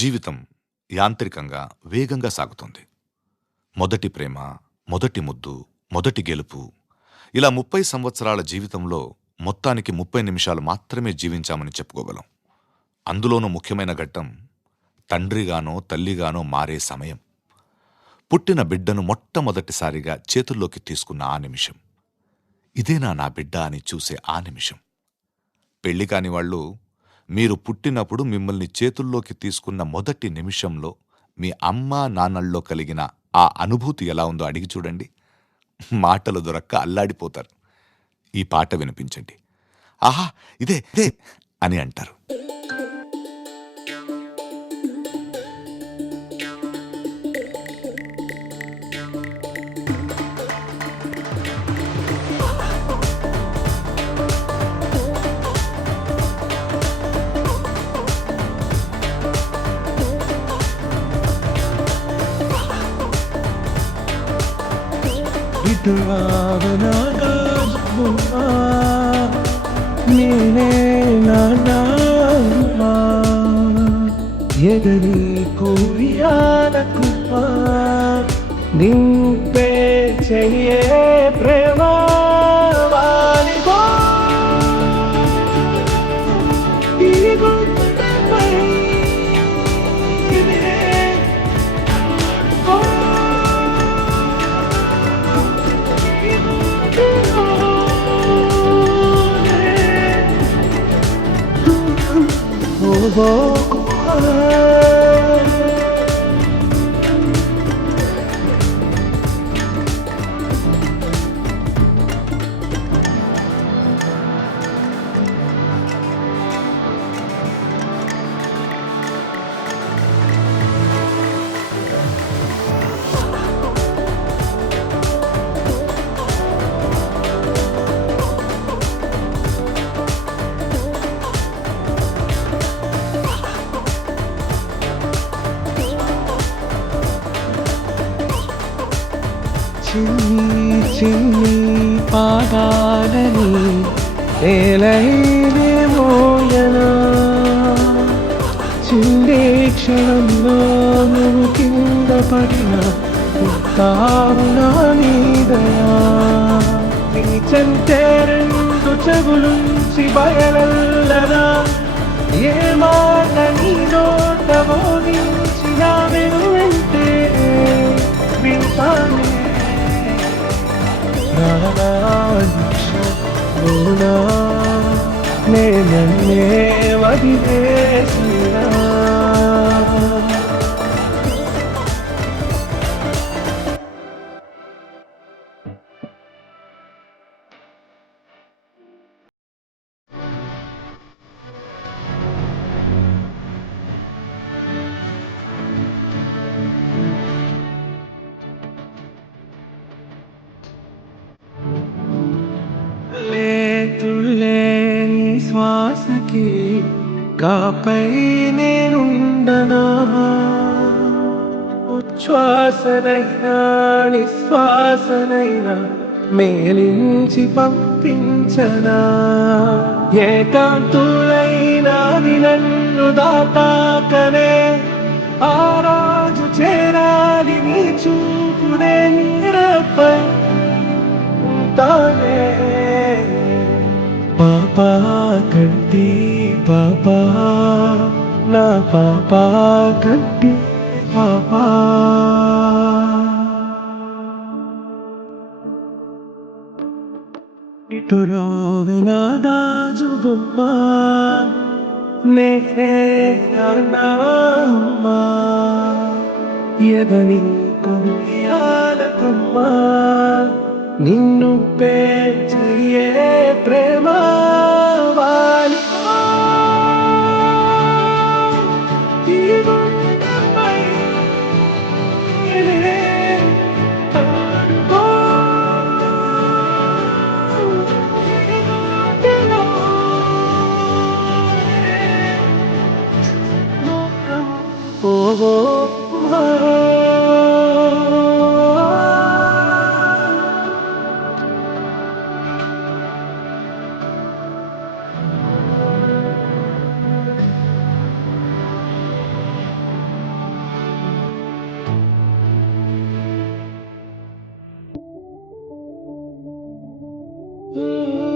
జీవితం యాంత్రికంగా వేగంగా సాగుతుంది. మొదటి ప్రేమ, మొదటి ముద్దు, మొదటి గెలుపు, ఇలా 30 సంవత్సరాల జీవితంలో మొత్తానికి 30 నిమిషాలు మాత్రమే జీవించామని చెప్పుకోగలం. అందులోనూ ముఖ్యమైన ఘట్టం తండ్రిగానో తల్లిగానో మారే సమయం. పుట్టిన బిడ్డను మొట్టమొదటిసారిగా చేతుల్లోకి తీసుకున్న ఆ నిమిషం. ఇదేనా నా బిడ్డ అని చూసే ఆ నిమిషం. పెళ్లి కాని వాళ్ళు మీరు పుట్టినప్పుడు మిమ్మల్ని చేతుల్లోకి తీసుకున్న మొదటి నిమిషంలో మీ అమ్మా నాన్నల్లో కలిగిన ఆ అనుభూతి ఎలా ఉందో అడిగి చూడండి. మాటలు దొరక్క అల్లాడిపోతారు. ఈ పాట వినిపించండి. ఆహా, ఇదే ఇదే అని అంటారు. నేనే నాన్నమ్మా ఎగని కోయాలకుమ్మా నింపే చెయ్యే ప్రేమ వాలిబో ఈ గుండెపై చిన్ని చిన్ని పాదాలని నేలైనే మోయనా చిందే క్షణంలో నువ్వు కింద పడిన ఉంటావు నా మీదయా నీ చెంతే రెండు చెవులుంచి బయలల్లనా ఏ మాట నీ నోట మోగించిన వెనుంటే వింటానే నేనన్నే వదిలేసినా లేతులేని శ్వాసకి కాపై నేనుండనా ఉచ్ఛ్వాసనైనా నిశ్వాసనైనా మేలించి పంపించనా ఏకాంతులైనాది నన్ను దాటాకనే ఆ రాజు చేరాలి నీ చూపునే నీడపై ఉంటానే పాపా కంటి పాపా నా పాపా కంటి పాపా ఇటులో వినాదాజుబొమ్మ నేనే నాన్నమ్మా ఎదని కొయ్యాలకమ్మా నిన్ను పేచయ్యే ప్రేమ వాలిబో ఈ గుండెపై ఆడుకో ఈ గుండెలో ఓ ఓ